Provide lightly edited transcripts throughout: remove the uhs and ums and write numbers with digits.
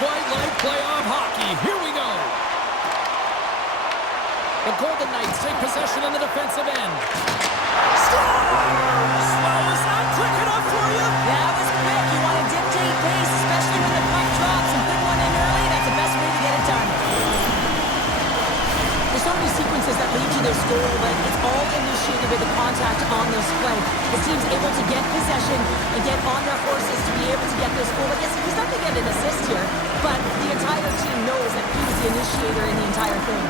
quite like playoff hockey. Here we go. The Golden Knights take possession in the defensive end. Scores! Well, was that quick enough for you? That was quick. You want to dictate pace, especially when the puck drops and put one in early. That's the best way to get it done. There's so many sequences that lead to this goal, but it's all initiated with the contact on this play. The team's able to get possession and get on their horses to be able to get this goal. I guess he's not going to get an assist here, but the entire team knows that he was the initiator in the entire thing.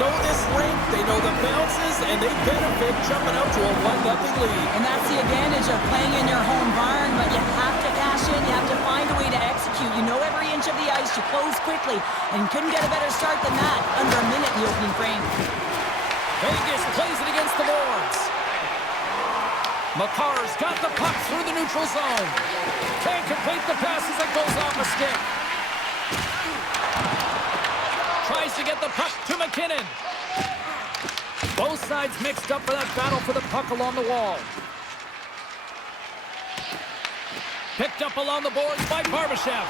Know this rink, they know the bounces, and they benefit jumping out to a 1-0 lead. And that's the advantage of playing in your home barn, but you have to cash in, you have to find a way to execute. You know every inch of the ice, you close quickly, and couldn't get a better start than that under a minute in the opening frame. Vegas plays it against the boards. Makar's got the puck through the neutral zone. Can't complete the pass as it goes off a stick. Tries to get the puck to McKinnon. Both sides mixed up for that battle for the puck along the wall. Picked up along the boards by Barbashev.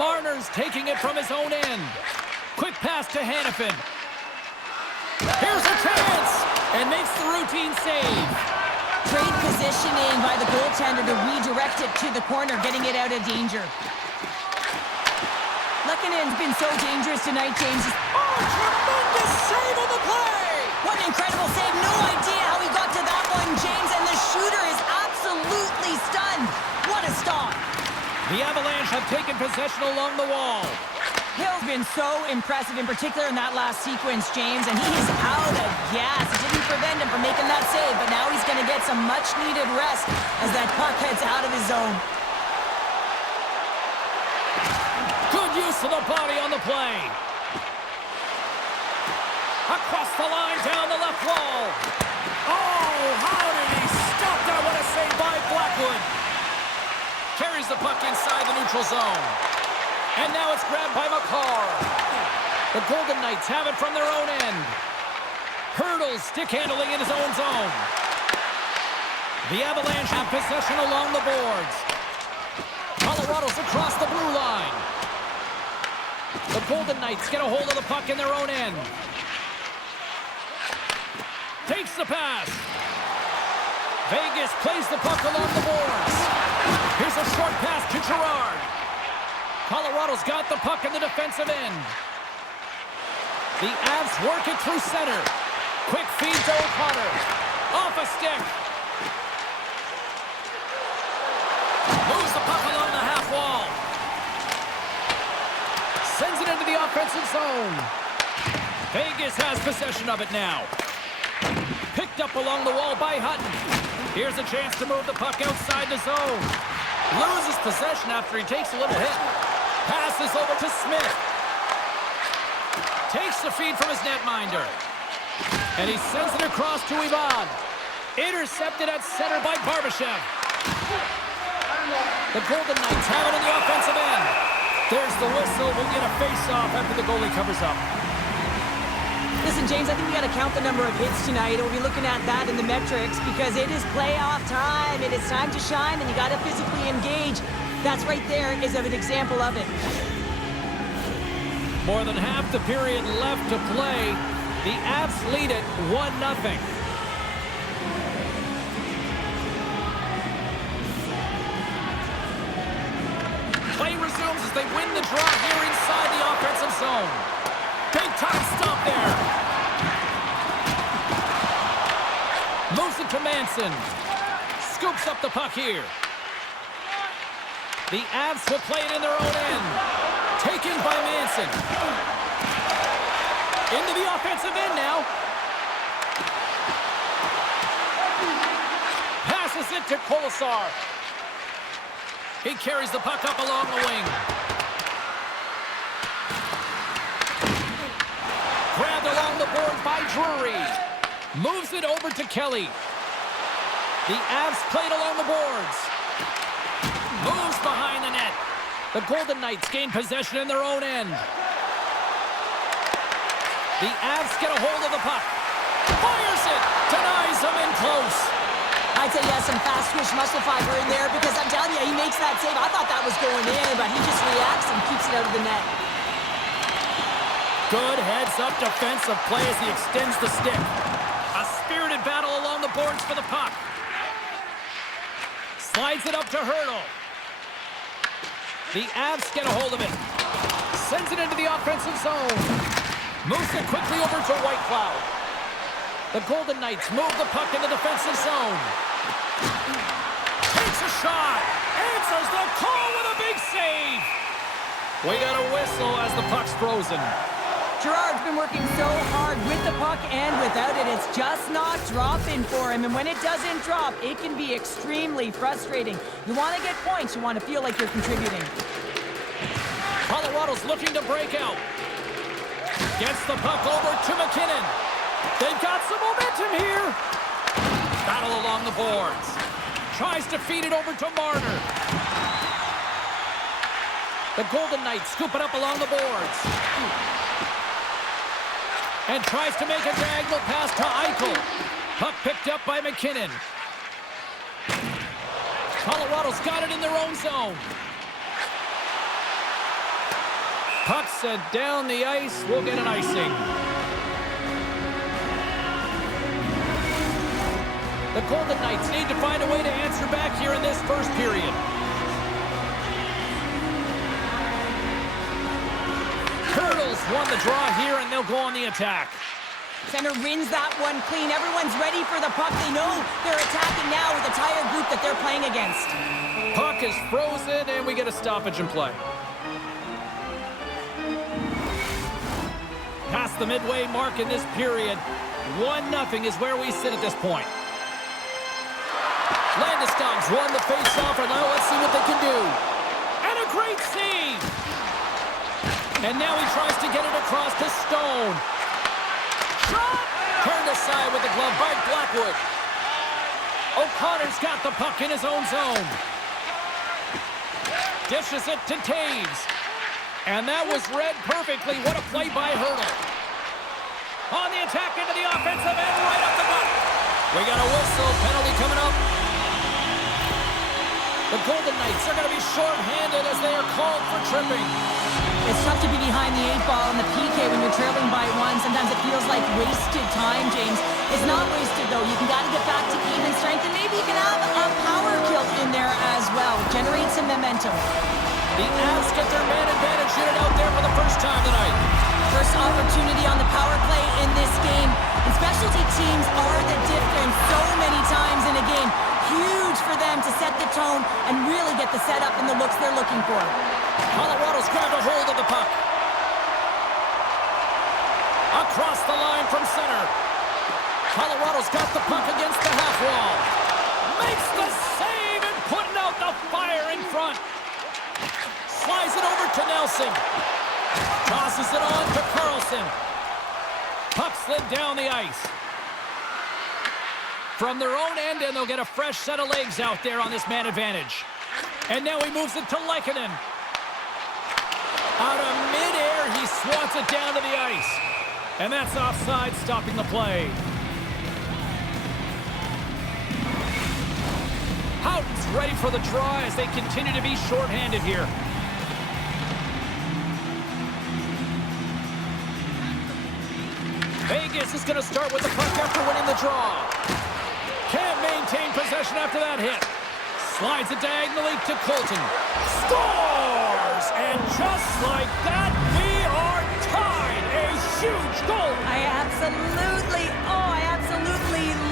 Marner's taking it from his own end. Quick pass to Hanifin. Here's a chance! And makes the routine save. Great positioning by the goaltender to redirect it to the corner, getting it out of danger. Lekkonen's been so dangerous tonight, James. Oh, tremendous save on the play! What an incredible save. No idea how he got to that one, James, and the shooter is absolutely stunned. What a stop. The Avalanche have taken possession along the wall. Hill's been so impressive, in particular in that last sequence, James, and he is out of gas. It didn't prevent him from making that save, but now he's going to get some much-needed rest as that puck heads out of his zone. Good use of the body on the play. Across the line, down the left wall. Oh, how did he stop that? What a save by Blackwood. Carries the puck inside the neutral zone. And now it's grabbed by Makar. The Golden Knights have it from their own end. Hurdles stick handling in his own zone. The Avalanche have possession along the boards. Colorado's across the blue line. The Golden Knights get a hold of the puck in their own end. Takes the pass. Vegas plays the puck along the boards. Here's a short pass to Girard. Colorado's got the puck in the defensive end. The Avs work it through center. Quick feed to O'Connor. Off a stick. Moves the puck along the half wall. Sends it into the offensive zone. Vegas has possession of it now. Picked up along the wall by Hutton. Here's a chance to move the puck outside the zone. Loses possession after he takes a little hit. Passes over to Smith. Takes the feed from his netminder. And he sends it across to Ivan. Intercepted at center by Barbashev. The Golden Knights have it in the offensive end. There's the whistle. We'll get a face-off after the goalie covers up. Listen, James, I think we got to count the number of hits tonight, and we'll be looking at that in the metrics because it is playoff time. It is time to shine, and you got to physically engage. That's right there is an example of it. More than half the period left to play. The Avs lead it 1-0. Play resumes as they win the draw here inside the offensive zone. Big time stop there. Moves it to Manson. Scoops up the puck here. The Avs will play it in their own end. Taken by Manson. Into the offensive end now. Passes it to Kolesar. He carries the puck up along the wing. Grabbed along the board by Drury. Moves it over to Kelly. The Avs played along the boards. Moves behind the net. The Golden Knights gain possession in their own end. The Avs get a hold of the puck. Fires it. Denies him in close. I'd say he has some fast twitch muscle fiber in there because I'm telling you, he makes that save. I thought that was going in, but he just reacts and keeps it out of the net. Good heads-up defensive play as he extends the stick. A spirited battle along the boards for the puck. Slides it up to Hurdle. The Avs get a hold of it. Sends it into the offensive zone. Moves it quickly over to White Cloud. The Golden Knights move the puck in the defensive zone. Takes a shot. Answers the call with a big save. We got a whistle as the puck's frozen. Gerard's been working so hard with the puck and without it. It's just not dropping for him. And when it doesn't drop, it can be extremely frustrating. You want to get points. You want to feel like you're contributing. Colorado's looking to break out. Gets the puck over to McKinnon. They've got some momentum here. Battle along the boards. Tries to feed it over to Marner. The Golden Knights scoop it up along the boards. And tries to make a diagonal pass to Eichel. Puck picked up by McKinnon. Colorado's got it in their own zone. Puck sent down the ice. We'll get an icing. The Golden Knights need to find a way to answer back here in this first period. Turtles won the draw here, and they'll go on the attack. Center wins that one clean. Everyone's ready for the puck. They know they're attacking now with the entire group that they're playing against. Puck is frozen, and we get a stoppage in play. Past the midway mark in this period, 1-0 is where we sit at this point. Landeskog's won the face-off, and now let's see what they can do. And a great save! And now he tries to get it across to Stone. Shot! Turned aside with the glove by Blackwood. O'Connor's got the puck in his own zone. Dishes it to Taves. And that was read perfectly. What a play by Hurdle. On the attack into the offensive end, right up the gut. We got a whistle, penalty coming up. The Golden Knights are going to be short-handed as they are called for tripping. It's tough to be behind the 8-ball in the PK when you're trailing by one. Sometimes it feels like wasted time, James. It's not wasted, though. You got to get back to even strength, and maybe you can have a power kill in there as well. Generate some momentum. The Avs get their man advantage unit out there for the first time tonight. First opportunity on the power play in this game. And specialty teams are the difference so many times in a game. Huge for them to set the tone and really get the setup and the looks they're looking for. Colorado's grabbed a hold of the puck. Across the line from center. Colorado's got the puck against the half wall. Makes the save and putting out the fire in front. Slides it over to Nelson. Tosses it on to Carlson. Puck slid down the ice. From their own end, and they'll get a fresh set of legs out there on this man advantage. And now he moves it to Lehkonen. Out of midair, he swats it down to the ice. And that's offside, stopping the play. Houghton's ready for the draw as they continue to be shorthanded here. Vegas is going to start with the puck after winning the draw. Can't maintain possession after that hit. Slides it diagonally to Colton. Scores! And just like that, we are tied. A huge goal. I absolutely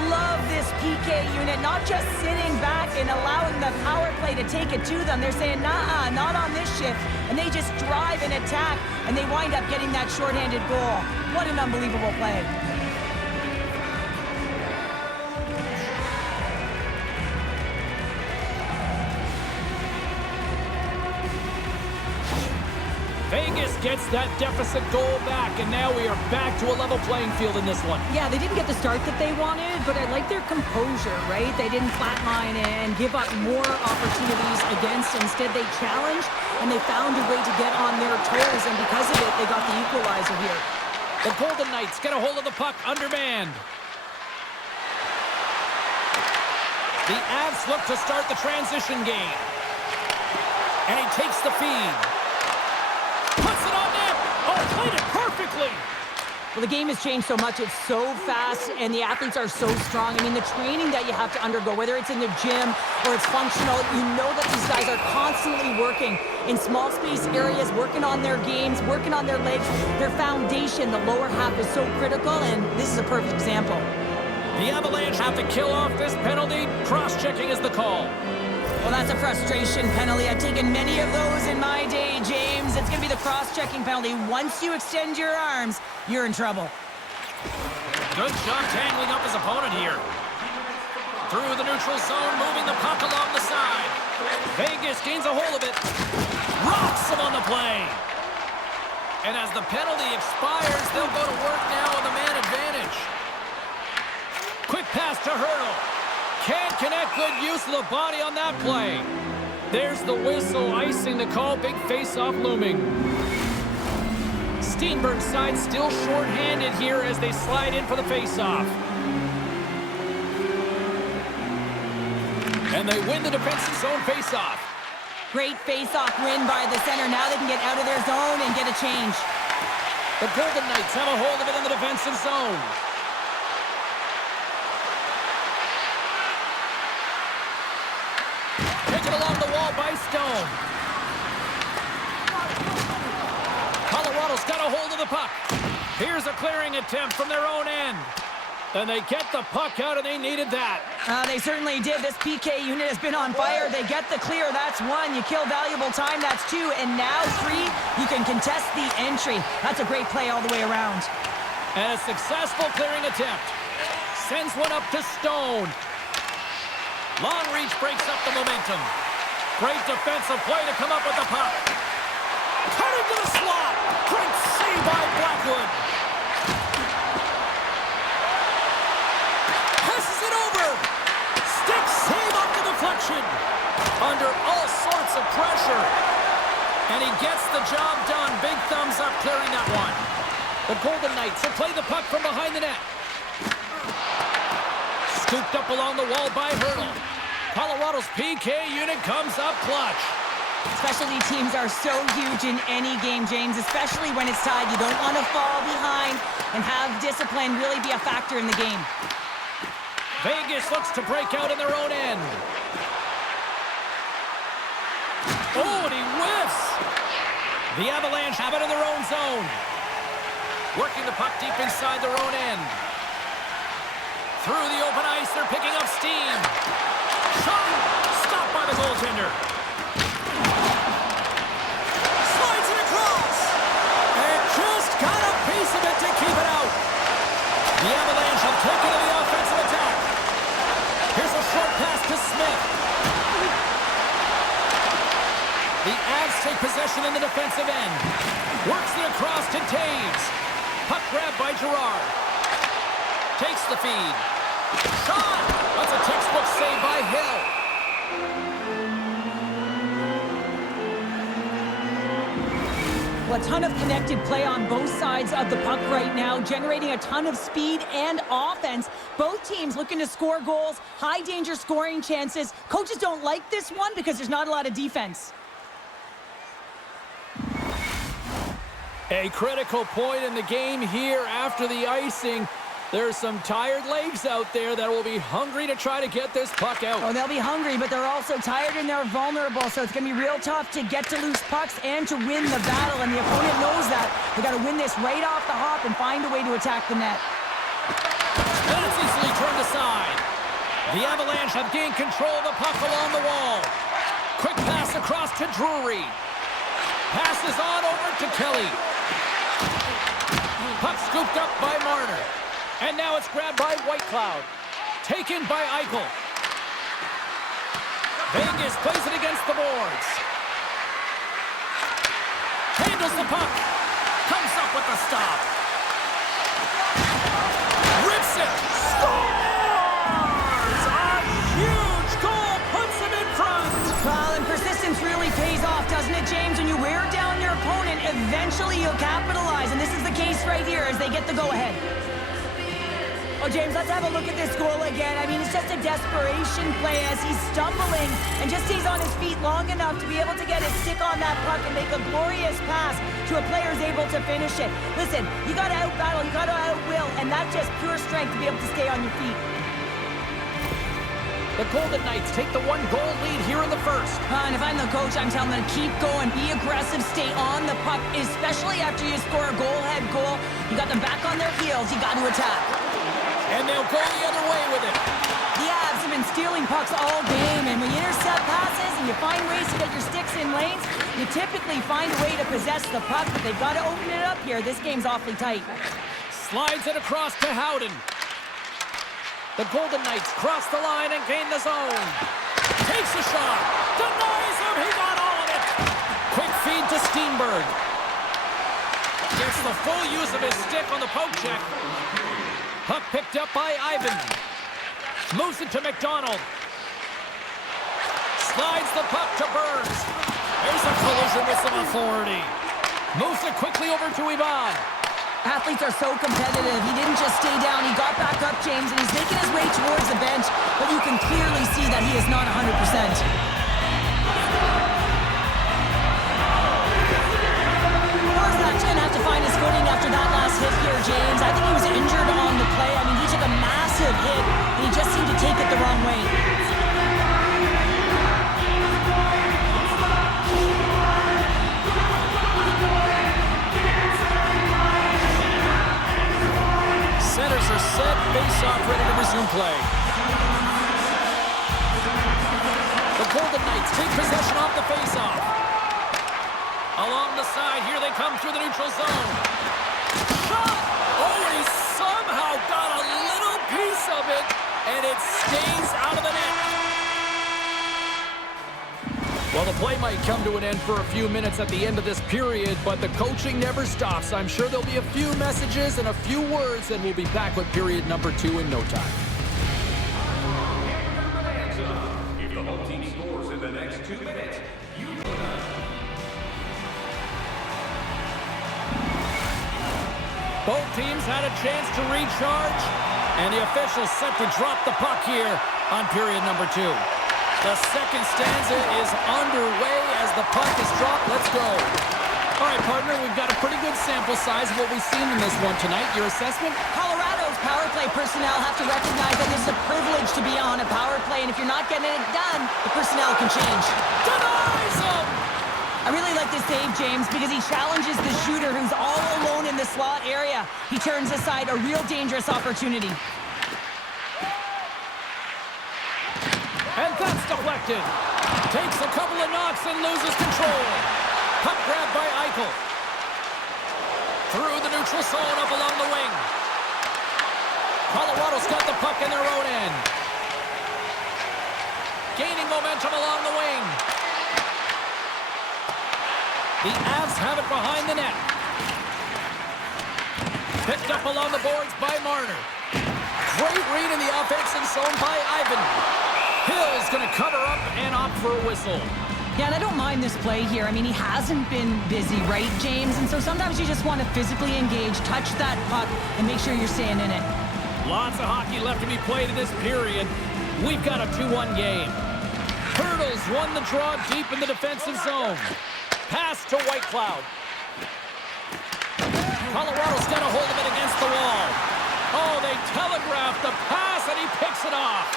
love this PK unit. Not just sitting back and allowing the power play to take it to them. They're saying, nah, not on this shift. And they just drive and attack, and they wind up getting that shorthanded goal. What an unbelievable play. Vegas gets that deficit goal back, and now we are back to a level playing field in this one. Yeah, they didn't get the start that they wanted, but I like their composure, right? They didn't flatline and give up more opportunities against. Instead, they challenged, and they found a way to get on their toes, and because of it, they got the equalizer here. The Golden Knights get a hold of the puck undermanned. The Avs look to start the transition game. And he takes the feed. Puts it on net. Oh, played it perfectly. Well, the game has changed so much. It's so fast, and the athletes are so strong. I mean, the training that you have to undergo, whether it's in the gym or it's functional, you know that these guys are constantly working in small space areas, working on their games, working on their legs. Their foundation, the lower half, is so critical, and this is a perfect example. The Avalanche have to kill off this penalty. Cross-checking is the call. Well, that's a frustration penalty. I've taken many of those in my day, James. It's going to be the cross-checking penalty. Once you extend your arms, you're in trouble. Good job tangling up his opponent here. Through the neutral zone, moving the puck along the side. Vegas gains a hold of it. Rocks him on the play. And as the penalty expires, they'll go to work now on the man advantage. Quick pass to Hurdle. Can't connect. Good use of the body on that play. There's the whistle, icing the call. Big face-off looming. Steenberg's side still short-handed here as they slide in for the face-off. And they win the defensive zone face-off. Great face-off win by the center. Now they can get out of their zone and get a change. The Golden Knights have a hold of it in the defensive zone. Taken along the wall by Stone. Colorado's got a hold of the puck. Here's a clearing attempt from their own end. And they get the puck out, and they needed that. They certainly did. This PK unit has been on fire. They get the clear. That's one. You kill valuable time. That's two. And now three, you can contest the entry. That's a great play all the way around. And a successful clearing attempt. Sends one up to Stone. Long reach breaks up the momentum. Great defensive play to come up with the puck. Cutting to the slot. Great save by Blackwood. Passes it over. Stick save off the deflection. Under all sorts of pressure. And he gets the job done. Big thumbs up clearing that one. The Golden Knights will play the puck from behind the net. Scooped up along the wall by Hurdle. Colorado's PK unit comes up clutch. Specialty teams are so huge in any game, James, especially when it's tied. You don't want to fall behind and have discipline really be a factor in the game. Vegas looks to break out in their own end. Oh, and he whiffs. The Avalanche have it in their own zone. Working the puck deep inside their own end. Through the open ice, they're picking up steam. Shot! Stopped by the goaltender. Slides it across. And just got a piece of it to keep it out. The Avalanche have taken to the offensive attack. Here's a short pass to Smith. The Avs take possession in the defensive end. Works it across to Taves. Puck grab by Girard. Takes the feed. Shot! That's a textbook save by Hill. Well, a ton of connected play on both sides of the puck right now, generating a ton of speed and offense. Both teams looking to score goals, high-danger scoring chances. Coaches don't like this one because there's not a lot of defense. A critical point in the game here after the icing. There's some tired legs out there that will be hungry to try to get this puck out. Oh, they'll be hungry, but they're also tired and they're vulnerable, so it's going to be real tough to get to loose pucks and to win the battle, and the opponent knows that. They got to win this right off the hop and find a way to attack the net. That's easily turned aside. The Avalanche have gained control of the puck along the wall. Quick pass across to Drury. Passes on over to Kelly. Puck scooped up by Marner. And now it's grabbed by Whitecloud. Taken by Eichel. Vegas plays it against the boards. Handles the puck. Comes up with the stop. Rips it. Scores! A huge goal puts him in front. Well, and persistence really pays off, doesn't it, James? When you wear down your opponent eventually he'll capitalize, and this is the case right here as they get the go-ahead. Oh, James, let's have a look at this goal again. I mean, it's just a desperation play as he's stumbling and just stays on his feet long enough to be able to get his stick on that puck and make a glorious pass to a player who's able to finish it. Listen, you got to out-battle, you got to out-will, and that's just pure strength to be able to stay on your feet. The Golden Knights take the 1-goal lead here in the first. And if I'm the coach, I'm telling them to keep going, be aggressive, stay on the puck, especially after you score a goal-head goal. You got them back on their heels, you got to attack. And they'll go the other way with it. The Avs have been stealing pucks all game, and when you intercept passes and you find ways to get your sticks in lanes, you typically find a way to possess the puck, but they've got to open it up here. This game's awfully tight. Slides it across to Howden. The Golden Knights cross the line and gain the zone. Takes a shot. Denies him. He got all of it. Quick feed to Steenberg. Gets the full use of his stick on the poke check. Puck picked up by Ivan. Moves it to McDonald. Slides the puck to Burns. There's a collision with some authority. Moves it quickly over to Ivan. Athletes are so competitive. He didn't just stay down. He got back up, James, and he's making his way towards the bench, but you can clearly see that he is not 100%. Barzak's going to have to find his footing after that last hit here, James. I think he was injured on the play. I mean, he took a massive hit, and he just seemed to take it the wrong way. Centers are set, face-off ready to resume play. The Golden Knights take possession off the face-off. Along the side, here they come through the neutral zone. Shot! Oh, he somehow got a little piece of it, and it stays out of the net. Well, the play might come to an end for a few minutes at the end of this period, but the coaching never stops. I'm sure there'll be a few messages and a few words, and we'll be back with period number 2 in no time. If the home team scores in the next 2 minutes, both teams had a chance to recharge, and the officials set to drop the puck here on period number 2. The second stanza is underway as the puck is dropped. Let's go. All right, partner, we've got a pretty good sample size of what we've seen in this one tonight. Your assessment? Colorado's power play personnel have to recognize that it's a privilege to be on a power play, and if you're not getting it done, the personnel can change. Denies him! I really like this save, James, because he challenges the shooter who's all alone in the slot area. He turns aside a real dangerous opportunity. And that's deflected. Takes a couple of knocks and loses control. Puck grabbed by Eichel. Through the neutral zone up along the wing. Colorado's got the puck in their own end. Gaining momentum along the wing. The Avs have it behind the net. Picked up along the boards by Marner. Great read in the offensive zone by Ivan. Hill's going to cover up and opt for a whistle. Yeah, and I don't mind this play here. I mean, he hasn't been busy, right, James? And so sometimes you just want to physically engage, touch that puck, and make sure you're staying in it. Lots of hockey left to be played in this period. We've got a 2-1 game. Hurdles won the draw deep in the defensive zone. Pass to Whitecloud. Colorado's got a hold of it against the wall. Oh, they telegraphed the pass, and he picks it off.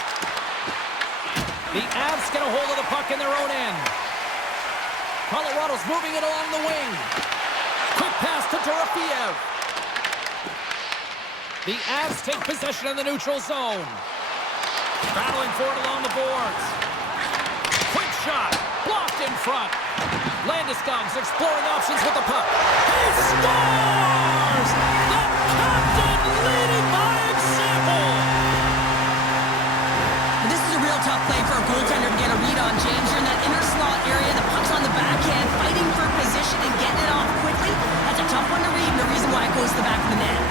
The Avs get a hold of the puck in their own end. Colorado's moving it along the wing. Quick pass to Dorofeev. The Avs take possession in the neutral zone. Battling for it along the boards. Quick shot. Blocked in front. Landeskog's exploring options with the puck. He scores! The captain leading by example! This is a real tough play for a goaltender to get a read on, James. You're in that inner slot area, the puck's on the backhand, fighting for position and getting it off quickly. That's a tough one to read, and the reason why it goes to the back of the net.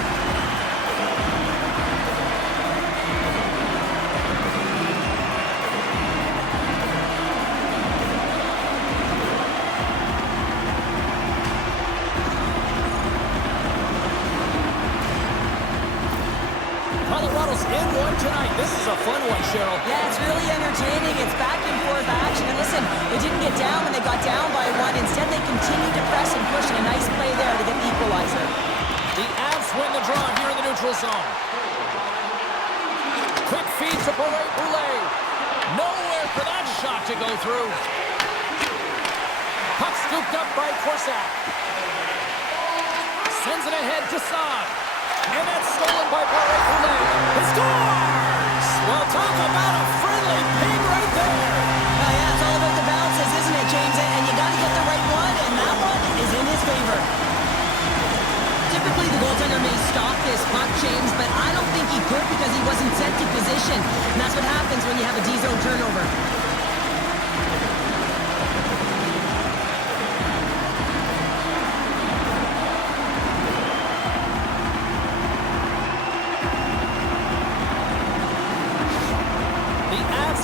in one tonight. This is a fun one, Cheryl. Yeah, it's really entertaining. It's back and forth action. And listen, they didn't get down when they got down by one. Instead, they continued to press and push, and a nice play there to get the equalizer. The Avs win the draw here in the neutral zone. Quick feed to Boulet. Nowhere for that shot to go through. Puck scooped up by Corsac. Sends it ahead to Saad. And that's stolen by Boulet. He scores! Well, talk about a friendly ping right there. Oh, yeah, it's all about the bounces, isn't it, James? And you got to get the right one, and that one is in his favor. Typically, the goaltender may stop this puck, James, but I don't think he could because he wasn't sent to position. And that's what happens when you have a D-zone turnover.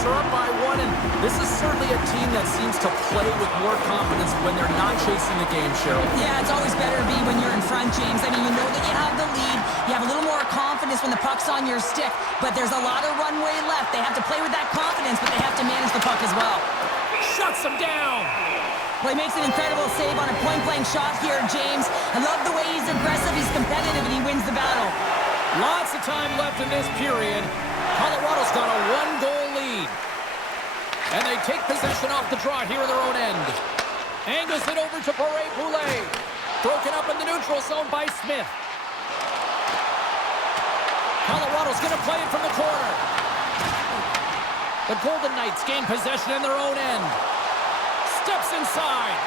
Are up by one, and this is certainly a team that seems to play with more confidence when they're not chasing the game, Cheryl. Yeah, it's always better to be when you're in front, James. I mean, you know that you have the lead. You have a little more confidence when the puck's on your stick, but there's a lot of runway left. They have to play with that confidence, but they have to manage the puck as well. Shuts him down. Well, he makes an incredible save on a point-blank shot here, James. I love the way he's aggressive, he's competitive, and he wins the battle. Lots of time left in this period. Colorado's got a one-goal lead. And they take possession off the draw here in their own end. Angles it over to Boulet. Broken up in the neutral zone by Smith. Colorado's going to play it from the corner. The Golden Knights gain possession in their own end. Steps inside.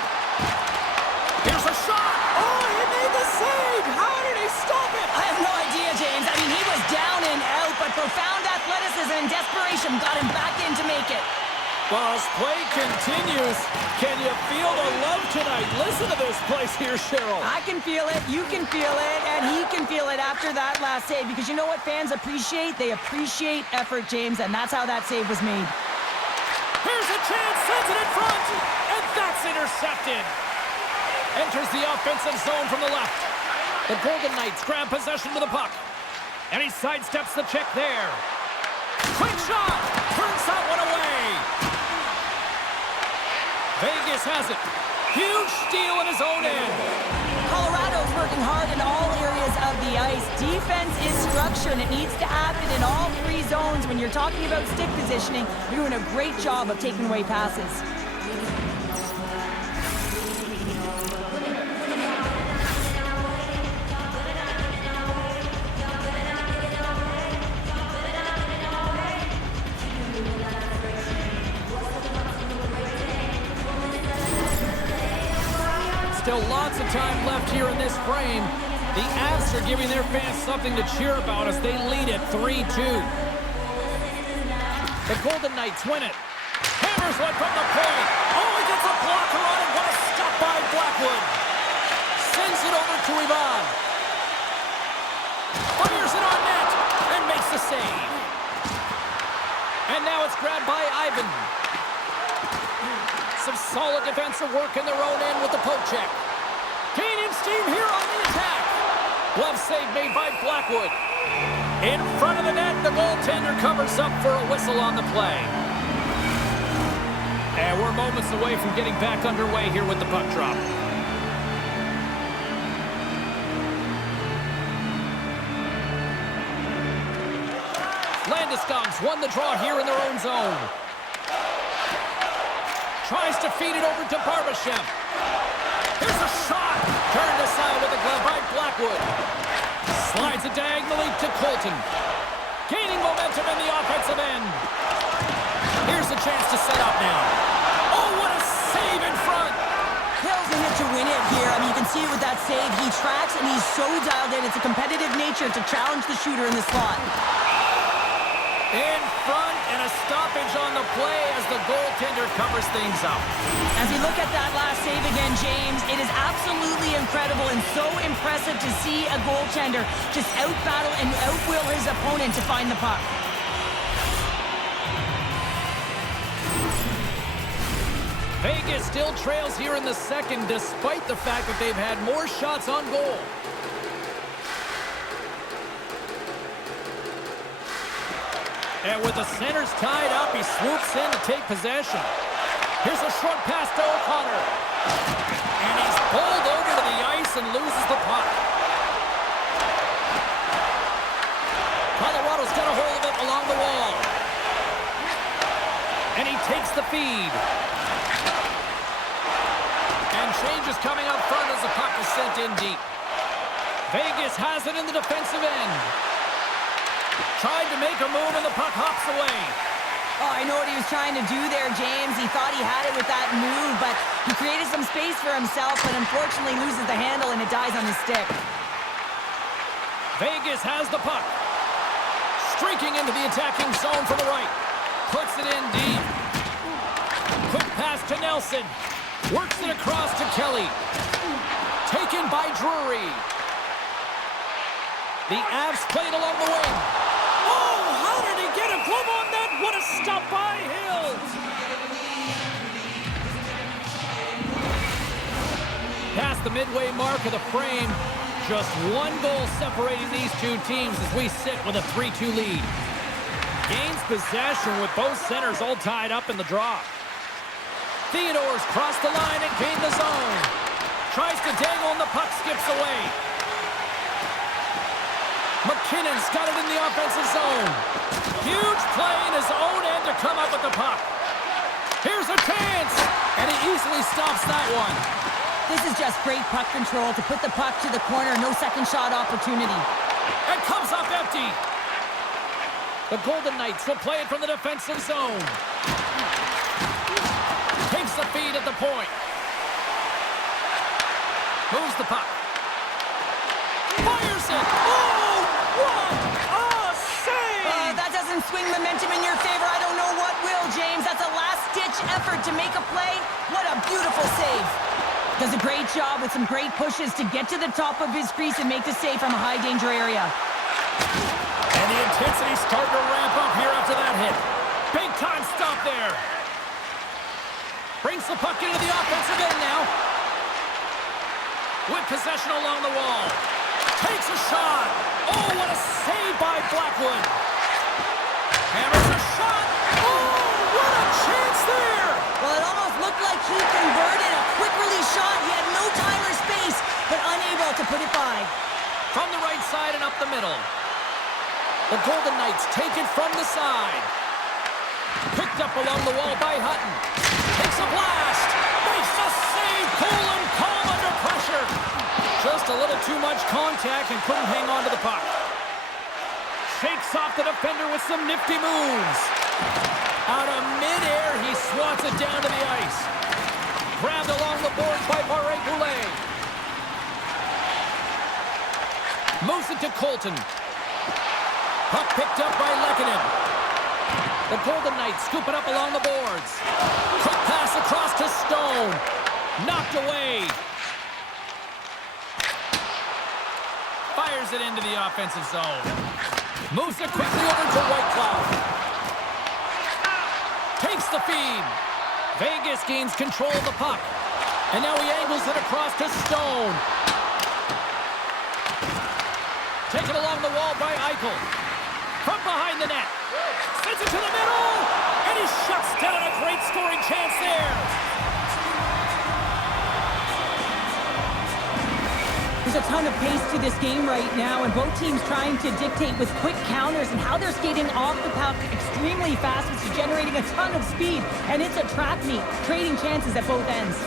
Here's a shot. Oh, he made the save. How did he stop it? I have no idea, James. I mean, he was down and out, but profound athleticism and desperation got him back in to make it. Well, as play continues, can you feel the love tonight? Listen to this place here, Cheryl. I can feel it, you can feel it, and he can feel it after that last save, because you know what fans appreciate? They appreciate effort, James, and that's how that save was made. Here's a chance, sends it in front, and that's intercepted. Enters the offensive zone from the left. The Golden Knights grab possession with the puck, and he sidesteps the check there. Quick shot, turns that one away. Vegas has it. Huge steal in his own end. Colorado's working hard in all areas of the ice. Defense is structure, and it needs to happen in all three zones. When you're talking about stick positioning, you're doing a great job of taking away passes. Still lots of time left here in this frame. The Avs are giving their fans something to cheer about as they lead at 3-2. The Golden Knights win it. Hammers one from the point. Oh, he gets a blocker on it. What a stop by Blackwood. Sends it over to Ivan. Fires it on net and makes the save. And now it's grabbed by Ivan. Some solid defensive work in their own end with the poke check. Gaining steam here on the attack. Glove save made by Blackwood. In front of the net, the goaltender covers up for a whistle on the play. And we're moments away from getting back underway here with the puck drop. Landeskog's won the draw here in their own zone. Tries to feed it over to Barbashev. Here's a shot. Turned aside with a glove by Blackwood. Slides it diagonally to Colton. Gaining momentum in the offensive end. Here's a chance to set up now. Oh, what a save in front. Hill's in it to win it here. I mean, you can see it with that save. He tracks, and he's so dialed in. It's a competitive nature to challenge the shooter in the slot. In front, and a stoppage on the play as the goaltender covers things up. As we look at that last save again, James, it is absolutely incredible and so impressive to see a goaltender just out-battle and out-will his opponent to find the puck. Vegas still trails here in the second, despite the fact that they've had more shots on goal. And with the centers tied up, he swoops in to take possession. Here's a short pass to O'Connor. And he's bowled over to the ice and loses the puck. Colorado's got a hold of it along the wall. And he takes the feed. And change is coming up front as the puck is sent in deep. Vegas has it in the defensive end. Tried to make a move and the puck hops away. Oh, I know what he was trying to do there, James. He thought he had it with that move, but he created some space for himself, but unfortunately loses the handle and it dies on his stick. Vegas has the puck. Streaking into the attacking zone from the right. Puts it in deep. Quick pass to Nelson. Works it across to Kelly. Taken by Drury. The Avs played along the wing. Oh, how did he get a glove on that? What a stop by Hill. Past the midway mark of the frame. Just one goal separating these two teams as we sit with a 3-2 lead. Gains possession with both centers all tied up in the draw. Theodore's crossed the line and gained the zone. Tries to dangle and the puck skips away. McKinnon's got it in the offensive zone. Huge play in his own end to come up with the puck. Here's a chance, and he easily stops that one. This is just great puck control to put the puck to the corner. No second shot opportunity. And comes up empty. The Golden Knights will play it from the defensive zone. Takes the feed at the point. Moves the puck. Fires it. Oh, what a save! That doesn't swing momentum in your favor. I don't know what will, James. That's a last-ditch effort to make a play. What a beautiful save. Does a great job with some great pushes to get to the top of his crease and make the save from a high-danger area. And the intensity's starting to ramp up here after that hit. Big-time stop there. Brings the puck into the offensive end now. With possession along the wall. Takes a shot. Oh, what a save by Blackwood. Hammers a shot. Oh, what a chance there. Well, it almost looked like he converted a quick release shot. He had no time or space, but unable to put it by. From the right side and up the middle. The Golden Knights take it from the side. Picked up along the wall by Hutton. Takes a blast. Makes the save. Cool and calm under pressure. Just a little too much contact and couldn't hang on to the puck. Shakes off the defender with some nifty moves. Out of midair, he swats it down to the ice. Grabbed along the boards by Barré-Boulet. Moves it to Colton. Puck picked up by Lehkonen. The Golden Knights scoop it up along the boards. Quick pass across to Stone. Knocked away. Fires it into the offensive zone. Moves it quickly over to Whitecloud. Takes the feed. Vegas gains control of the puck. And now he angles it across to Stone. Taken along the wall by Eichel. From behind the net. Sends it to the middle. And he shuts down a great scoring chance there. There's a ton of pace to this game right now, and both teams trying to dictate with quick counters and how they're skating off the puck extremely fast, which is generating a ton of speed. And it's a track meet, trading chances at both ends.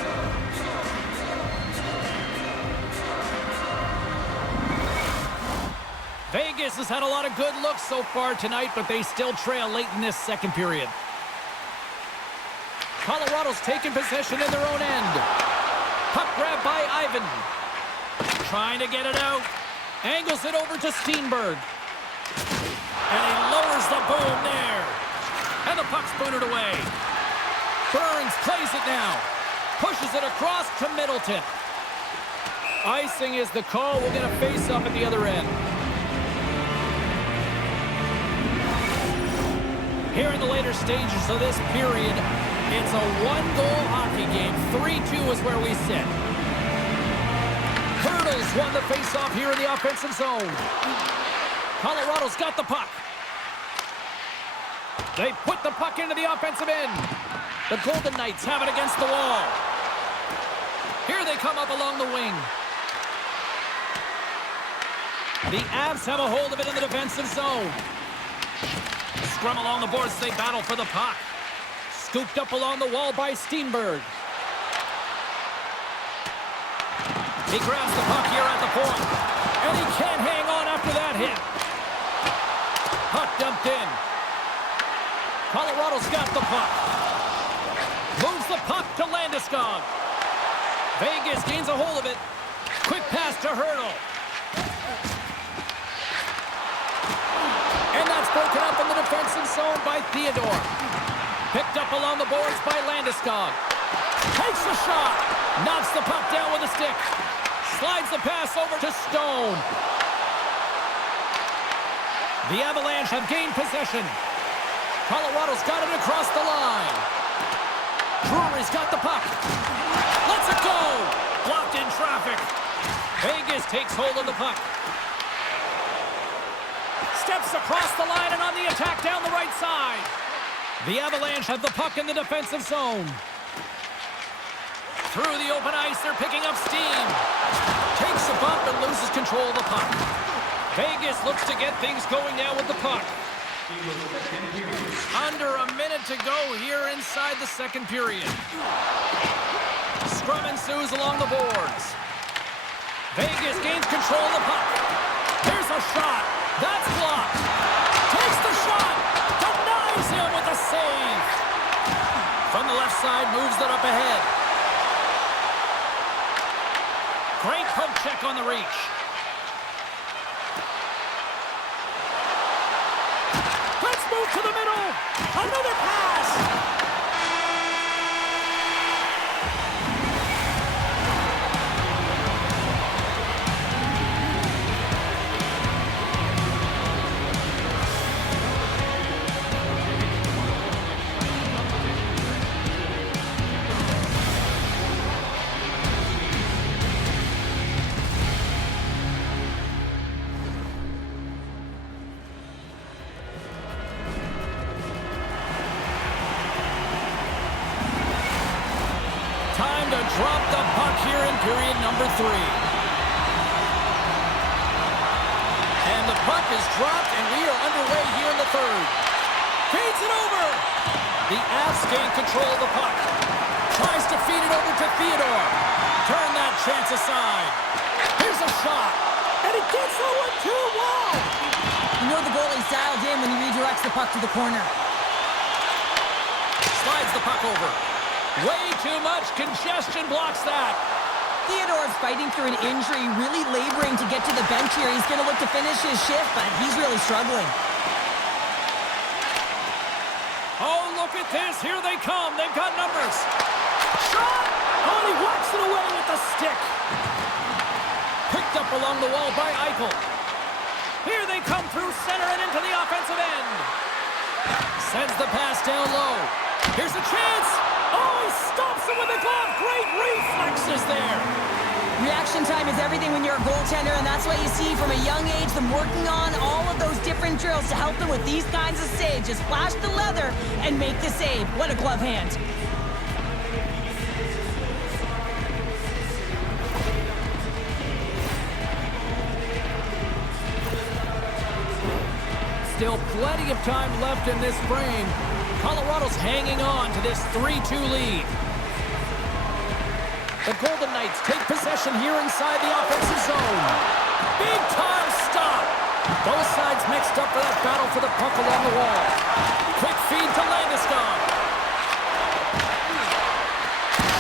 Vegas has had a lot of good looks so far tonight, but they still trail late in this second period. Colorado's taking possession in their own end. Puck grab by Ivan. Trying to get it out. Angles it over to Steenberg. And he lowers the boom there. And the puck's booted away. Burns plays it now. Pushes it across to Middleton. Icing is the call. We'll get a face-up at the other end. Here in the later stages of this period, it's a one-goal hockey game. 3-2 is where we sit. Hurdles won the face-off here in the offensive zone. Colorado's got the puck. They put the puck into the offensive end. The Golden Knights have it against the wall. Here they come up along the wing. The Avs have a hold of it in the defensive zone. Scrum along the boards, they battle for the puck. Scooped up along the wall by Steenberg. He grabs the puck here at the point. And he can't hang on after that hit. Puck dumped in. Colorado's got the puck. Moves the puck to Landeskog. Vegas gains a hold of it. Quick pass to Hurdle. And that's broken up in the defensive zone by Theodore. Picked up along the boards by Landeskog. Takes a shot. Knocks the puck down with a stick. Slides the pass over to Stone. The Avalanche have gained possession. Colorado's got it across the line. Brewery's got the puck. Let's it go! Blocked in traffic. Vegas takes hold of the puck. Steps across the line and on the attack down the right side. The Avalanche have the puck in the defensive zone. Through the open ice, they're picking up steam. Takes a bump and loses control of the puck. Vegas looks to get things going now with the puck. Under a minute to go here inside the second period. Scrum ensues along the boards. Vegas gains control of the puck. Here's a shot. That's blocked. Takes the shot. Denies him with a save. From the left side, moves it up ahead. Great poke check on the reach. Let's move to the middle. Another pass. Time to drop the puck here in period number 3. And the puck is dropped, and we are underway here in the third. Feeds it over. The Avs gain control of the puck. Tries to feed it over to Theodore. Turn that chance aside. Here's a shot. And he gets the one too wide. You know the goalie's dialed in when he redirects the puck to the corner. Slides the puck over. Way too much congestion blocks that. Theodore's fighting through an injury, really laboring to get to the bench here. He's going to look to finish his shift, but he's really struggling. Oh, look at this. Here they come. They've got numbers. Shot! Oh, he whacks it away with the stick. Picked up along the wall by Eichel. Here they come through center and into the offensive end. Sends the pass down low. Here's a chance. Oh, he stops it with a glove. Great reflexes there. Reaction time is everything when you're a goaltender, and that's what you see from a young age, them working on all of those different drills to help them with these kinds of saves. Just flash the leather and make the save. What a glove hand. Still plenty of time left in this frame. Colorado's hanging on to this 3-2 lead. The Golden Knights take possession here inside the offensive zone. Big time stop. Both sides mixed up for that battle for the puck along the wall. Quick feed to Landeskog.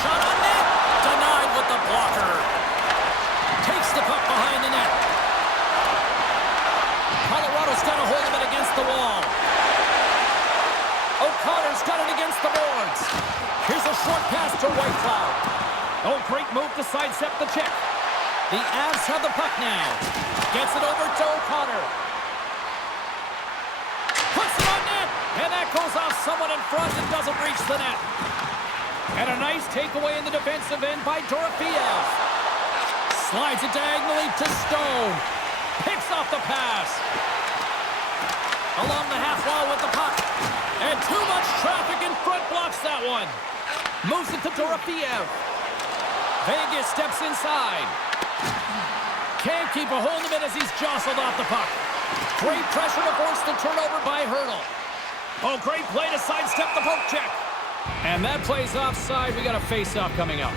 Shot on net. Denied with the blocker. Takes the puck behind the net. Colorado's got a hold of it against the wall. O'Connor's got it against the boards. Here's a short pass to Whitecloud. Oh, great move to sidestep the check. The Avs have the puck now. Gets it over to O'Connor. Puts it on net. And that goes off someone in front and doesn't reach the net. And a nice takeaway in the defensive end by Dorofeev. Slides it diagonally to Stone. Picks off the pass. Along the half wall with the puck. And too much traffic in front blocks that one. Moves it to Dorofiev. Vegas steps inside. Can't keep a hold of it as he's jostled off the puck. Great pressure to force the turnover by Hurdle. Oh, great play to sidestep the poke check. And that play's offside. We got a face-off coming up.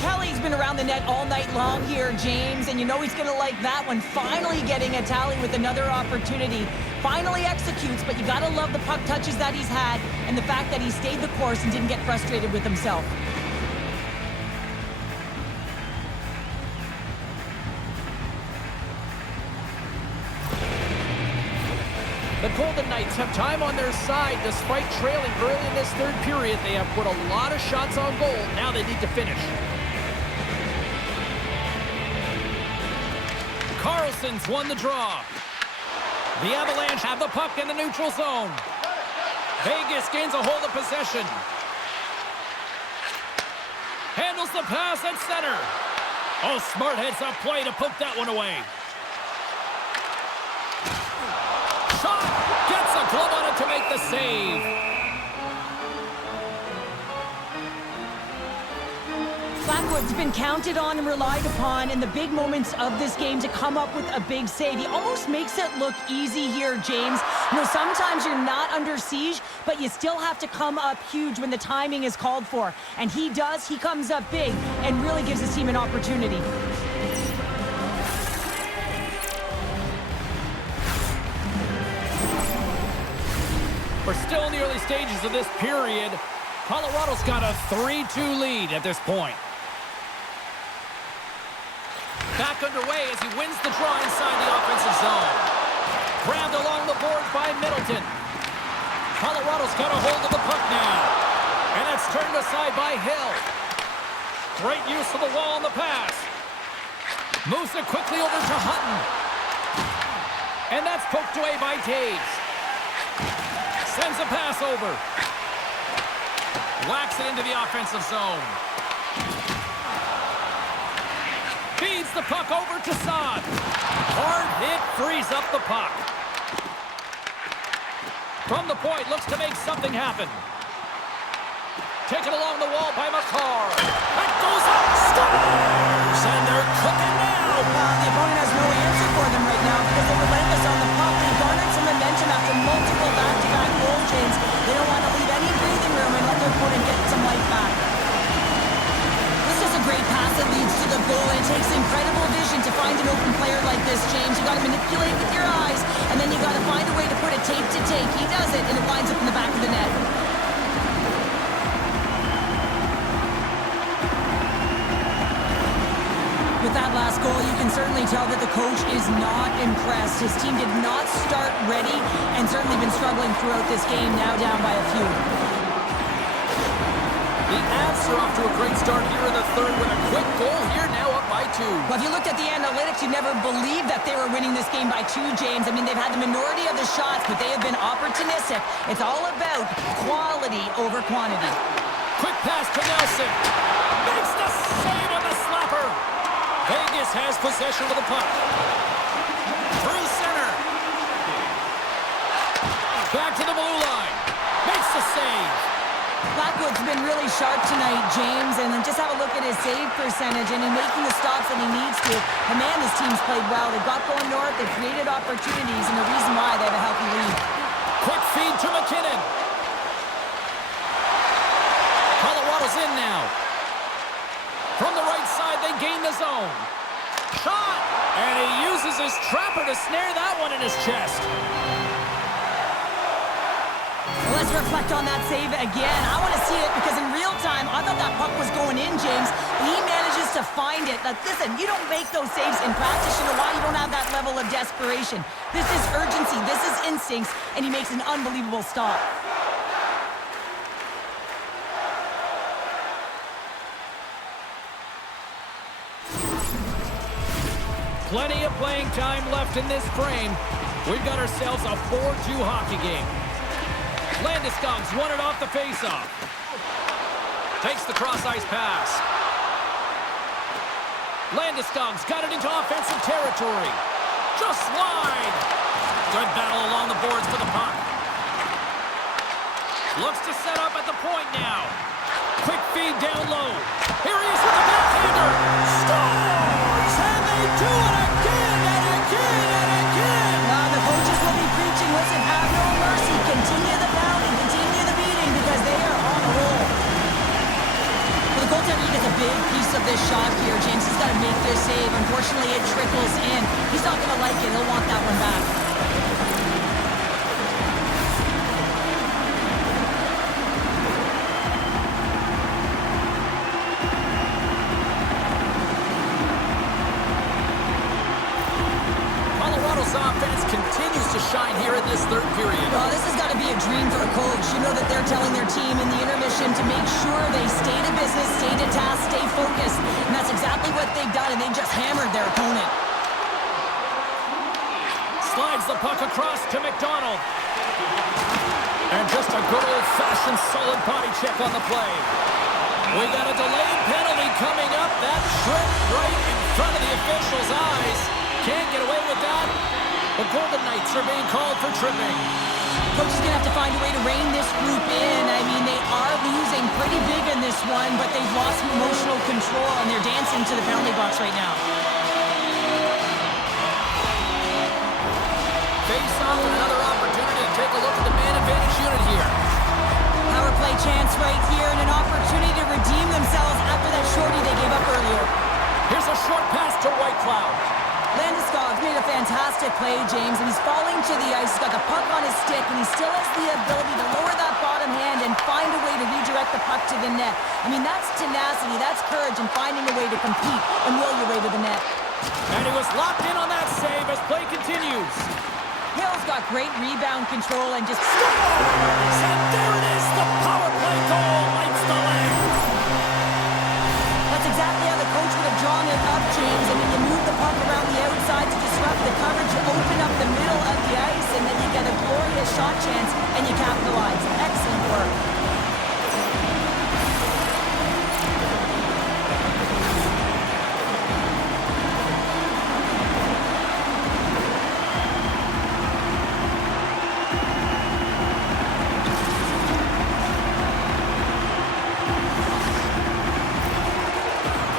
Kelly's been around the net all night long here, James, and you know he's going to like that one. Finally getting a tally with another opportunity. Finally executes, but you got to love the puck touches that he's had and the fact that he stayed the course and didn't get frustrated with himself. The Golden Knights have time on their side despite trailing early in this third period. They have put a lot of shots on goal. Now they need to finish. Carlson's won the draw. The Avalanche have the puck in the neutral zone. Vegas gains a hold of possession. Handles the pass at center. Oh, smart heads-up play to poke that one away. Shot! Gets a glove on it to make the save. Blackwood's been counted on and relied upon in the big moments of this game to come up with a big save. He almost makes it look easy here, James. You know, sometimes you're not under siege, but you still have to come up huge when the timing is called for. And he does. He comes up big and really gives his team an opportunity. We're still in the early stages of this period. Colorado's got a 3-2 lead at this point. Back underway as he wins the draw inside the offensive zone. Grabbed along the boards by Middleton. Colorado's got a hold of the puck now. And it's turned aside by Hill. Great use of the wall on the pass. Moves it quickly over to Hutton. And that's poked away by Taves. Sends a pass over. Whacks it into the offensive zone. Feeds the puck over to Saad. Hard hit frees up the puck. From the point, looks to make something happen. Taken along the wall by McCarr. That goes up, scores! And they're cooking now. The opponent has no answer for them right now because they're relentless on the puck. They garnered some momentum after multiple back-to-back goal chains. They don't want to leave any breathing room and let their opponent get some life back. This is a great pass that leads to the goal, and it takes incredible vision to find an open player like this, James. You got to manipulate with your eyes, and then you got to find a way to put it tape to tape. He does it, and it winds up in the back of the net. With that last goal, you can certainly tell that the coach is not impressed. His team did not start ready and certainly been struggling throughout this game, now down by a few. The Avs are off to a great start here in the third with a quick goal here, now up by 2. Well, if you looked at the analytics, you'd never believe that they were winning this game by 2, James. I mean, they've had the minority of the shots, but they have been opportunistic. It's all about quality over quantity. Quick pass to Nelson. Makes the save on the slapper. Vegas has possession of the puck. Through center. Back to the blue line. Makes the save. Blackwood's been really sharp tonight, James, and just have a look at his save percentage and in making the stops that he needs to. And man, this team's played well. They've got going north, they've created opportunities, and the reason why they have a healthy lead. Quick feed to McKinnon. Colorado's in now. From the right side, they gain the zone. Shot! And he uses his trapper to snare that one in his chest. Well, let's reflect on that save again. I want to see it because in real time, I thought that puck was going in, James. He manages to find it. Like, listen, you don't make those saves in practice. You know why? You don't have that level of desperation. This is urgency. This is instincts. And he makes an unbelievable stop. Plenty of playing time left in this frame. We've got ourselves a 4-2 hockey game. Landeskog's won it off the faceoff. Takes the cross-ice pass. Landeskog's got it into offensive territory. Just wide. Good battle along the boards for the puck. Looks to set up at the point now. Quick feed down low. Here he is with the backhander. Scores! And they do it again and again and again. The coaches will be preaching, listen, have no mercy. Continue the pounding, continue the beating because they are on a roll. Well, the goaltender gets a big piece of this shot here, James. He's got to make this save. Unfortunately, it trickles in. He's not going to like it. He'll want that one back. Offense continues to shine here in this third period. Well, this has got to be a dream for a coach. You know that they're telling their team in the intermission to make sure they stay to business, stay to task, stay focused. And that's exactly what they've done, and they just hammered their opponent. Slides the puck across to McDonald. And just a good old-fashioned solid body check on the play. We got a delayed penalty coming up. That trip right in front of the official's eyes. Can't get away with that. The Golden Knights are being called for tripping. Coach is going to have to find a way to rein this group in. I mean, they are losing pretty big in this one, but they've lost emotional control, and they're dancing to the penalty box right now. Face off and another opportunity to take a look at the man advantage unit here. Power play chance right here, and an opportunity to redeem themselves after that shorty they gave up earlier. Here's a short pass to Whitecloud. Landeskog's made a fantastic play, James, and he's falling to the ice. He's got the puck on his stick, and he still has the ability to lower that bottom hand and find a way to redirect the puck to the net. I mean, that's tenacity, that's courage, and finding a way to compete and will your way to the net. And he was locked in on that save as play continues. Hill's got great rebound control and just scores! And there it is, the power play goal lights the leg. That's exactly how the coach would have drawn it up, James. I mean, you move the puck around the outside to disrupt the coverage, you open up the middle of the ice, and then you get a glorious shot chance, and you capitalize. Excellent work.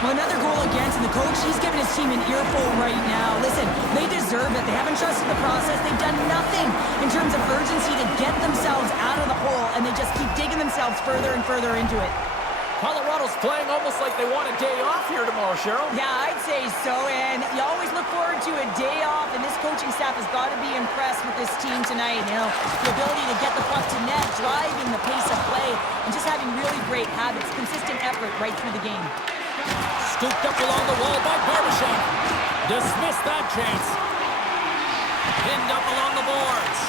Another goal against, and the coach, he's giving his team an earful right now. Listen, they deserve it. They haven't trusted the process. They've done nothing in terms of urgency to get themselves out of the hole, and they just keep digging themselves further and further into it. Colorado's playing almost like they want a day off here tomorrow, Cheryl. Yeah, I'd say so, and you always look forward to a day off, and this coaching staff has got to be impressed with this team tonight. You know, the ability to get the puck to net, driving the pace of play, and just having really great habits, consistent effort right through the game. Scooped up along the wall by Barbashev. Dismissed that chance. Pinned up along the boards.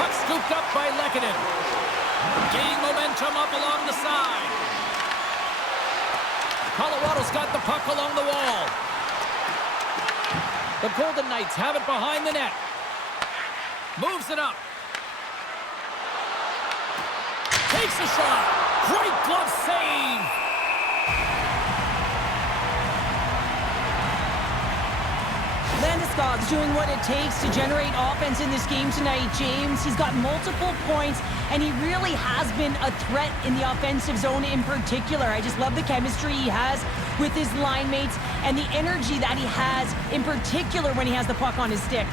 Puck scooped up by Lehkonen. Gaining momentum up along the side. Colorado's got the puck along the wall. The Golden Knights have it behind the net. Moves it up. Takes a shot. Great glove save. Landeskog's doing what it takes to generate offense in this game tonight, James. He's got multiple points, and he really has been a threat in the offensive zone in particular. I just love the chemistry he has with his line mates and the energy that he has, in particular when he has the puck on his stick.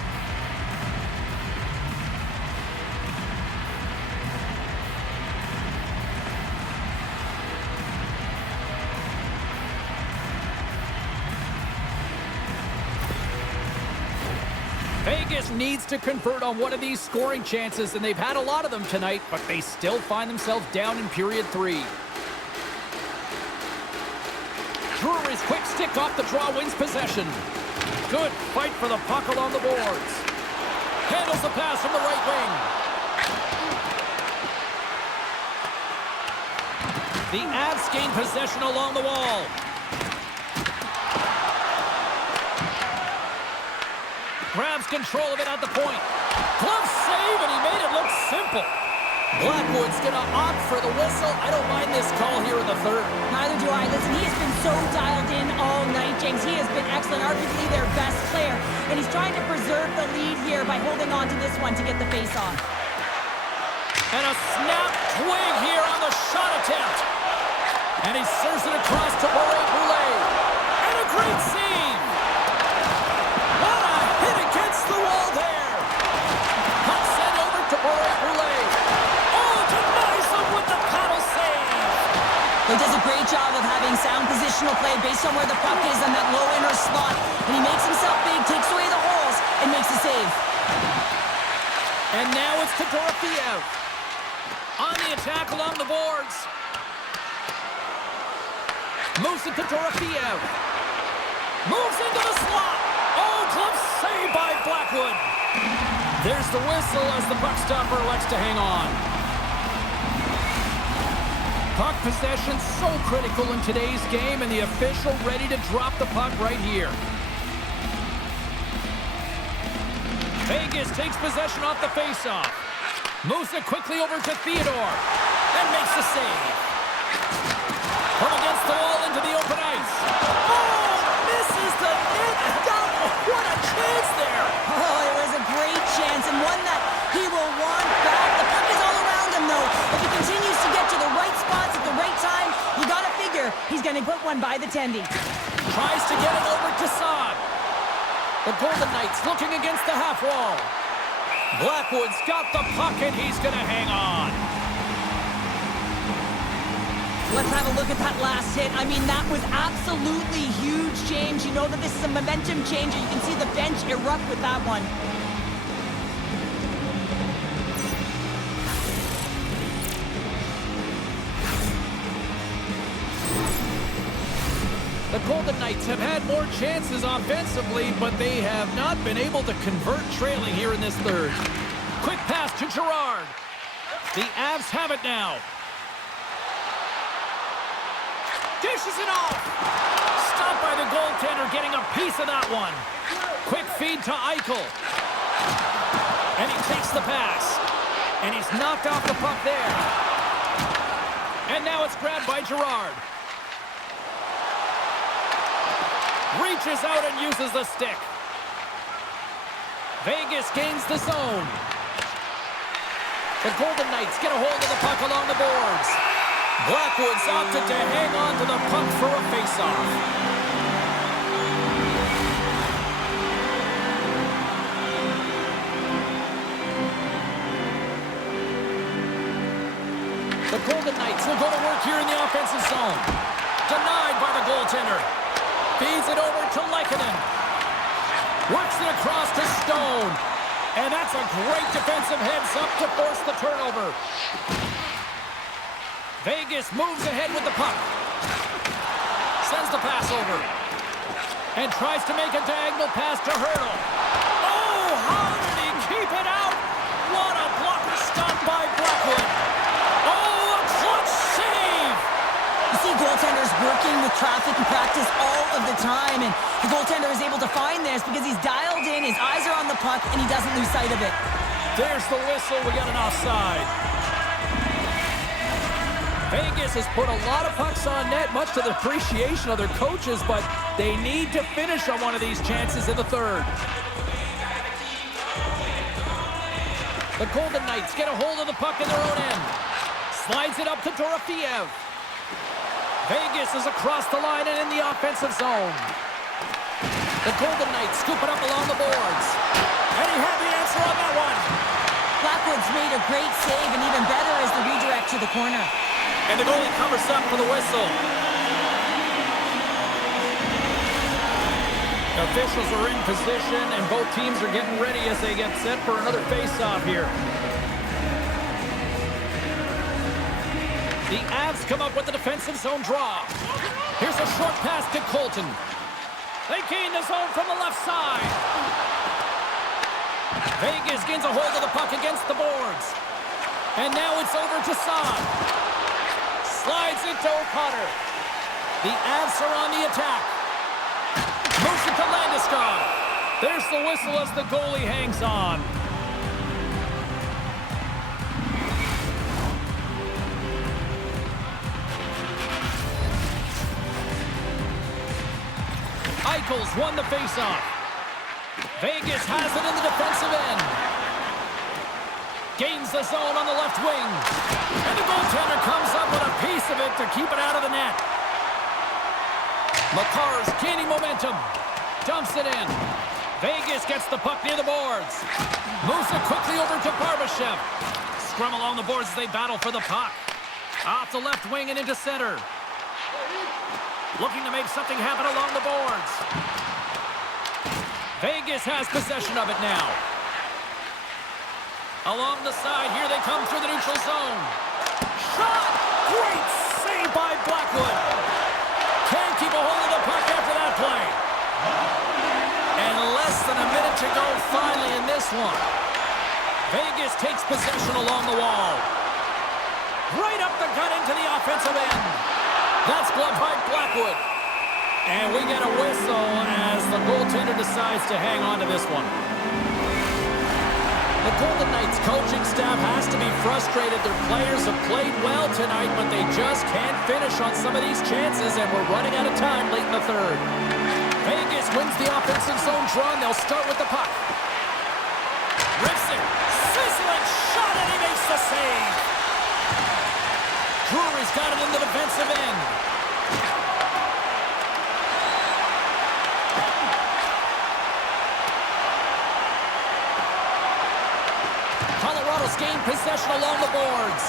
Vegas needs to convert on one of these scoring chances, and they've had a lot of them tonight, but they still find themselves down in period 3. Drury's quick stick off the draw wins possession. Good fight for the puck along the boards. Handles the pass from the right wing. The Avs gain possession along the wall. Grabs control of it at the point. Glove save, and he made it look simple. Blackwood's going to opt for the whistle. I don't mind this call here in the third. Neither do I. Listen, he has been so dialed in all night, James. He has been excellent, arguably their best player. And he's trying to preserve the lead here by holding on to this one to get the face-off. And a snap twig here on the shot attempt. And he serves it across to Boulet. And a great save. What a hit against the wall there. Puck sent over to Boulet. Oh, denies him with the paddle save. He does a great job of having sound positional play based on where the puck is on that low inner slot. And he makes himself big, takes away the holes, and makes a save. And now it's to Dorofeev. On the attack along the boards. Moves it to Dorofeev. Moves into the slot. Oh, glove save by Blackwood. There's the whistle as the puck stopper elects to hang on. Puck possession so critical in today's game, and the official ready to drop the puck right here. Vegas takes possession off the faceoff. Moves it quickly over to Theodore. And makes the save. From against the wall into the open ice. Oh, misses the net. What a chance there. Oh, it was a great chance, and one that he will want back. The puck is all around him, though. If he continues to get to the right spots at the right time, you got to figure he's going to put one by the tendy. Tries to get it over to Saad. The Golden Knights looking against the half wall. Blackwood's got the puck, and he's going to hang on. Let's have a look at that last hit. I mean, that was absolutely huge change. You know that this is a momentum changer. You can see the bench erupt with that one. The Golden Knights have had more chances offensively, but they have not been able to convert trailing here in this third. Quick pass to Girard. The Avs have it now. Dishes it off. Stopped by the goaltender, getting a piece of that one. Quick feed to Eichel. And he takes the pass. And he's knocked off the puck there. And now it's grabbed by Girard. Reaches out and uses the stick. Vegas gains the zone. The Golden Knights get a hold of the puck along the boards. Blackwood's opted to hang on to the puck for a face-off. The Golden Knights will go to work here in the offensive zone. Denied by the goaltender. Feeds it over to Lehkonen. Works it across to Stone. And that's a great defensive heads-up to force the turnover. Vegas moves ahead with the puck. Sends the pass over. And tries to make a diagonal pass to Hurdle. Oh, how did he keep it out? What a blocker stop by Blackwood. Oh, a clutch save! You see goaltenders working with traffic in practice all of the time, and the goaltender is able to find this because he's dialed in, his eyes are on the puck, and he doesn't lose sight of it. There's the whistle. We got an offside. Vegas has put a lot of pucks on net, much to the appreciation of their coaches, but they need to finish on one of these chances in the third. The Golden Knights get a hold of the puck in their own end. Slides it up to Dorofeev. Vegas is across the line and in the offensive zone. The Golden Knights scoop it up along the boards. And he had the answer on that one. Blackwood's made a great save, and even better is the redirect to the corner. And the goalie covers up for the whistle. Officials are in position, and both teams are getting ready as they get set for another face-off here. The Avs come up with the defensive zone draw. Here's a short pass to Colton. They gain the zone from the left side. Vegas gains a hold of the puck against the boards. And now it's over to Saad. Slides it to O'Connor. The Avs are on the attack. Moves it to Landeskog. There's the whistle as the goalie hangs on. Eichel's won the faceoff. Vegas has it in the defensive end. Gains the zone on the left wing. And the goaltender comes up with a piece of it to keep it out of the net. Makar's gaining momentum. Dumps it in. Vegas gets the puck near the boards. Moves it quickly over to Barbashev. Scrum along the boards as they battle for the puck. Off the left wing and into center. Looking to make something happen along the boards. Vegas has possession of it now. Along the side, here they come through the neutral zone. Shot! Great save by Blackwood. Can't keep a hold of the puck after that play. And less than a minute to go finally in this one. Vegas takes possession along the wall. Right up the gut into the offensive end. That's blocked by Blackwood. And we get a whistle as the goaltender decides to hang on to this one. The Golden Knights coaching staff has to be frustrated. Their players have played well tonight, but they just can't finish on some of these chances, and we're running out of time late in the third. Vegas wins the offensive zone draw, and they'll start with the puck. Rips it. Sizzling shot, and he makes the save. Drury's got it in the defensive end. Colorado's gained possession along the boards.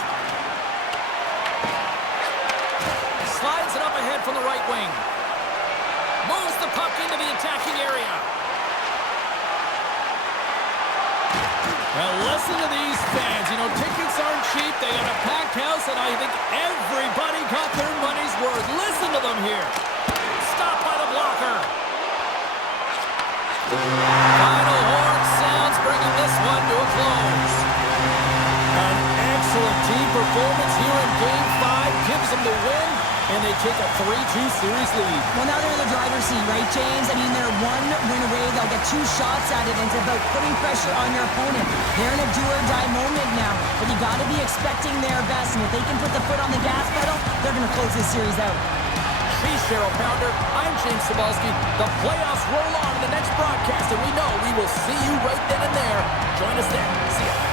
Slides it up ahead from the right wing. Moves the puck into the attacking area. Well, listen to these fans. You know, tickets aren't cheap. They got a packed house, and I think everybody got their money's worth. Listen to them here. Stopped by the blocker. Final horn sounds, bringing this one to a close. An excellent team performance here in Game 5 gives them the win, and they take a 3-2 series lead. Well, now they're in the driver's seat, right, James? I mean, they're one win away. They'll get 2 shots at it, and it's about putting pressure on your opponent. They're in a do-or-die moment now, but you got to be expecting their best, and if they can put the foot on the gas pedal, they're going to close this series out. She's Cheryl Pounder. I'm James Cebulski. The playoffs roll on in the next broadcast, and we know we will see you right then and there. Join us then. See ya.